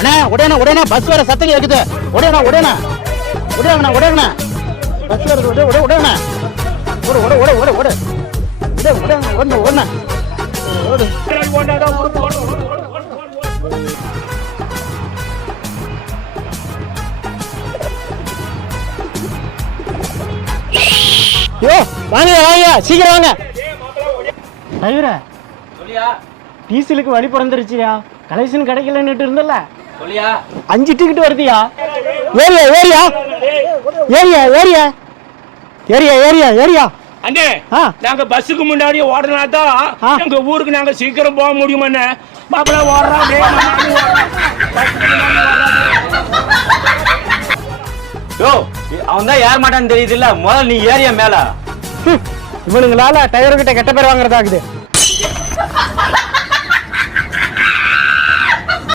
அண்ணா உடனே பஸ் வர சத்தம் கேக்குது. உடனே பஸ் வருது. உடனே வாங்க சீக்கிரம் வாங்க. ஐயரா டீசலுக்கு வழி பிறந்துருச்சியா. கலெக்ஷன் கிடைக்கலன்னுட்டு இருந்தல 5 டிக்கெட் வருதியா. ஏரியா அண்ணே நாங்க பஸ்ஸுக்கு முன்னாடி ஓடனாதான் எங்க ஊருக்கு நாங்க சீக்கிரம் போக முடியுமாண்ணே. மாப்பிள்ள ஓடுறான். அவன் தான் ஏற மாட்டான்னு தெரியுது இல்ல. முதல்ல நீ ஏரியா மேல. இவனுங்களால டயர்கிட்ட கெட்ட பேர் வாங்குறதாக்குது.